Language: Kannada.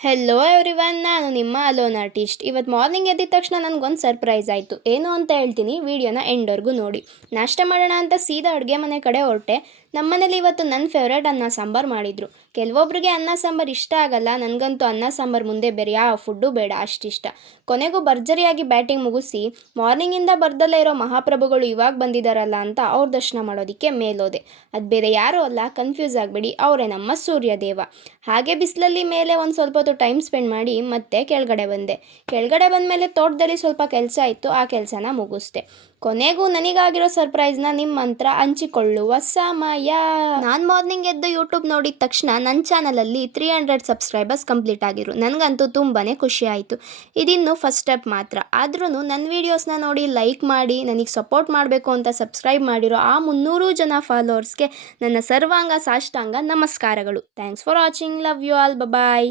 ಹೆಲೋ ಎವ್ರಿವನ್ ನಾನು ನಿಮ್ಮ ಅಲೋನ್ ಆರ್ಟಿಸ್ಟ್. ಇವತ್ತು ಮಾರ್ನಿಂಗ್ ಎದ್ದಿದ ತಕ್ಷಣ ನನಗೊಂದು ಸರ್ಪ್ರೈಸ್ ಆಯಿತು. ಏನು ಅಂತ ಹೇಳ್ತೀನಿ, ವಿಡಿಯೋನ ಎಂಡ್ವರೆಗೂ ನೋಡಿ. ನಾಷ್ಟ ಮಾಡೋಣ ಅಂತ ಸೀದಾ ಅಡುಗೆ ಮನೆ ಕಡೆ ಹೊರಟೆ. ನಮ್ಮನೇಲಿ ಇವತ್ತು ನನ್ನ ಫೇವ್ರೇಟ್ ಅನ್ನ ಸಾಂಬಾರು ಮಾಡಿದರು. ಕೆಲವೊಬ್ಬರಿಗೆ ಅನ್ನ ಸಾಂಬಾರು ಇಷ್ಟ ಆಗಲ್ಲ, ನನಗಂತೂ ಅನ್ನ ಸಾಂಬಾರು ಮುಂದೆ ಬೇರೆ ಯಾವ ಫುಡ್ಡು ಬೇಡ, ಅಷ್ಟಿಷ್ಟ. ಕೊನೆಗೂ ಭರ್ಜರಿಯಾಗಿ ಬ್ಯಾಟಿಂಗ್ ಮುಗಿಸಿ ಮಾರ್ನಿಂಗಿಂದ ಬರ್ದಲ್ಲೇ ಇರೋ ಮಹಾಪ್ರಭುಗಳು ಇವಾಗ ಬಂದಿದ್ದಾರಲ್ಲ ಅಂತ ಅವ್ರ ದರ್ಶನ ಮಾಡೋದಕ್ಕೆ ಮೇಲೋದೆ. ಅದು ಬೇರೆ ಯಾರೂ ಅಲ್ಲ ಕನ್ಫ್ಯೂಸ್ ಆಗಬೇಡಿ, ಅವರೇ ನಮ್ಮ ಸೂರ್ಯದೇವ. ಹಾಗೆ ಬಿಸಿಲಲ್ಲಿ ಮೇಲೆ ಒಂದು ಸ್ವಲ್ಪ ಹೊತ್ತು ಟೈಮ್ ಸ್ಪೆಂಡ್ ಮಾಡಿ ಮತ್ತೆ ಕೆಳಗಡೆ ಬಂದೆ. ಕೆಳಗಡೆ ಬಂದಮೇಲೆ ತೋಟದಲ್ಲಿ ಸ್ವಲ್ಪ ಕೆಲಸ ಇತ್ತು, ಆ ಕೆಲಸನ ಮುಗಿಸ್ದೆ. ಕೊನೆಗೂ ನನಗಾಗಿರೋ ಸರ್ಪ್ರೈಸ್ನ ನಿಮ್ಮ ಹತ್ರ ಹಂಚಿಕೊಳ್ಳುವ ಸಮಯ. ನಾನು ಮಾರ್ನಿಂಗ್ ಎದ್ದು ಯೂಟ್ಯೂಬ್ ನೋಡಿದ ತಕ್ಷಣ ನನ್ನ ಚಾನಲಲ್ಲಿ ತ್ರೀ ಹಂಡ್ರೆಡ್ ಸಬ್ಸ್ಕ್ರೈಬರ್ಸ್ ಕಂಪ್ಲೀಟ್ ಆಗಿರು. ನನಗಂತೂ ತುಂಬಾ ಖುಷಿ ಆಯಿತು. ಇದಿನ್ನು ಫಸ್ಟ್ ಸ್ಟೆಪ್ ಮಾತ್ರ. ಆದ್ರೂ ನನ್ನ ವೀಡಿಯೋಸ್ನ ನೋಡಿ ಲೈಕ್ ಮಾಡಿ, ನನಗೆ ಸಪೋರ್ಟ್ ಮಾಡಬೇಕು ಅಂತ ಸಬ್ಸ್ಕ್ರೈಬ್ ಮಾಡಿರೋ ಆ ಮುನ್ನೂರು ಜನ ಫಾಲೋವರ್ಸ್ಗೆ ನನ್ನ ಸರ್ವಾಂಗ ಸಾಷ್ಟಾಂಗ ನಮಸ್ಕಾರಗಳು. Thanks for watching love you all bye